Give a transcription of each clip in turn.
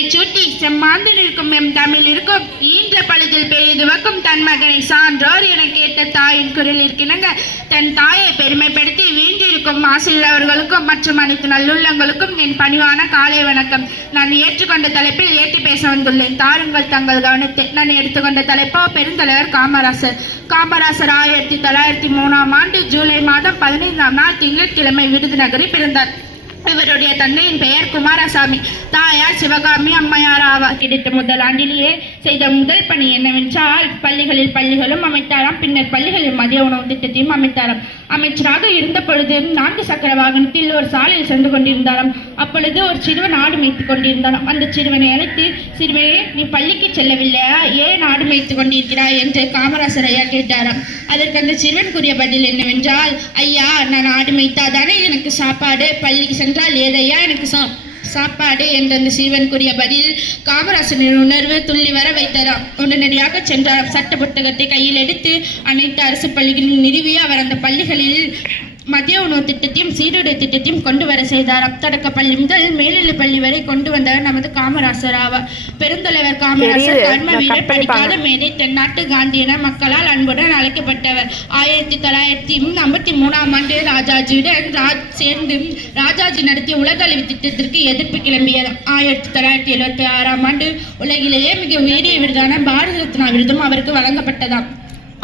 என்னை சுட்டி செம்மாந்து நிற்கும் எம் தமிழ் இருக்கும் ஈன்ற பழுதில் பெரிதுவக்கும் தன் மகனை சான்றோர் என கேட்ட தாயின் குரல் இருக்கினங்க தன் தாயை பெருமைப்படுத்தி வீண்டிருக்கும் ஆசிரியர்களுக்கும் மற்றும் அனைத்து நல்லுள்ளங்களுக்கும் என் பணிவான காலை வணக்கம். நான் ஏற்றுக்கொண்ட தலைப்பில் ஏற்றி பேச வந்துள்ளேன். தாருங்கள் தங்கள் கவனத்தை. நான் எடுத்துக்கொண்ட தலைப்போ பெருந்தலைவர் காமராசர். காமராசர் 1903 ஜூலை மாதம் 15ஆம் நாள் திங்கட்கிழமை விருதுநகரில் பிறந்தார். இவருடைய தந்தையின் பெயர் குமாரசாமி, தாயார் சிவகாமி அம்மையார் ஆவார். கிடைத்த முதல் ஆண்டிலேயே செய்த முதல் பணி என்னவென்றால் பள்ளிகளில் பள்ளிகளும் அமைத்தாராம். பின்னர் பள்ளிகளில் மதிய உணவு திட்டத்தையும் அமைத்தாராம். அமைச்சராக இருந்த பொழுது 4 சக்கர வாகனத்தில் ஒரு சாலையில் சென்று கொண்டிருந்தாராம். அப்பொழுது ஒரு சிறுவன் ஆடு மேய்த்துக் கொண்டிருந்தாராம். அந்த சிறுவனை அழைத்து, சிறுவனே, நீ பள்ளிக்கு செல்லவில்லையா? ஏன் ஆடு மேய்த்துக் கொண்டிருக்கிறாய் என்று காமராசர் ஐயா கேட்டாராம். அதற்கு அந்த சிறுவன் கூறிய பதில் என்னவென்றால், ஐயா, நான் ஆடு மேய்த்தாதானே எனக்கு சாப்பாடு, பள்ளிக்கு சென்றால் ஏதையா எனக்கு சாப்பாடு என்ற அந்த சிறுவன் கூறிய பதில் காமராசரின் உணர்வு துள்ளி வர வைத்தாராம். உடனடியாக சென்றார். சட்ட புத்தகத்தை கையில் எடுத்து அனைத்து அரசு பள்ளிகளிலும் நிறுவி அவர் அந்த பள்ளிகளில் மதிய உணவு திட்டத்தையும் சீருடை திட்டத்தையும் கொண்டு வர செய்தார். தொடக்க பள்ளி முதல் மேல்நிலை பள்ளி வரை கொண்டு வந்தவர் நமது காமராசர் ஆவார். பெருந்தலைவர் காமராசர் கர்ம வீரர், படிக்காத மேதை, தென்னாட்டு காந்தி என மக்களால் அன்புடன் அழைக்கப்பட்டவர். 1953ஆம் ஆண்டு ராஜாஜியுடன் சேர்ந்து ராஜாஜி நடத்திய உலக அழிவு திட்டத்திற்கு எதிர்ப்பு கிளம்பியது. 1976ஆம் ஆண்டு உலகிலேயே மிக உயரிய விருதான பாரத ரத்னா விருதும் அவருக்கு வழங்கப்பட்டதாம்.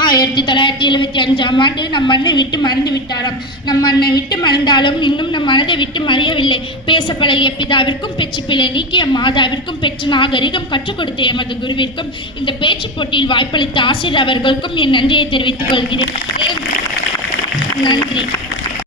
1975ஆம் ஆண்டு நம் மண்ணை விட்டு மறைந்து விட்டாராம். நம் மண்ணை விட்டு மறைந்தாலும் இன்னும் நம் மனதை விட்டு மறையவில்லை. பேச பழகிய பிதாவிற்கும் பெற்று பிழை நீக்கிய மாதாவிற்கும் பெற்று நாகரிகம் கற்றுக் கொடுத்த எமது குருவிற்கும் இந்த பேச்சு போட்டியில் வாய்ப்பளித்த ஆசிரியர் அவர்களுக்கும் என் நன்றியை தெரிவித்துக் கொள்கிறேன். நன்றி.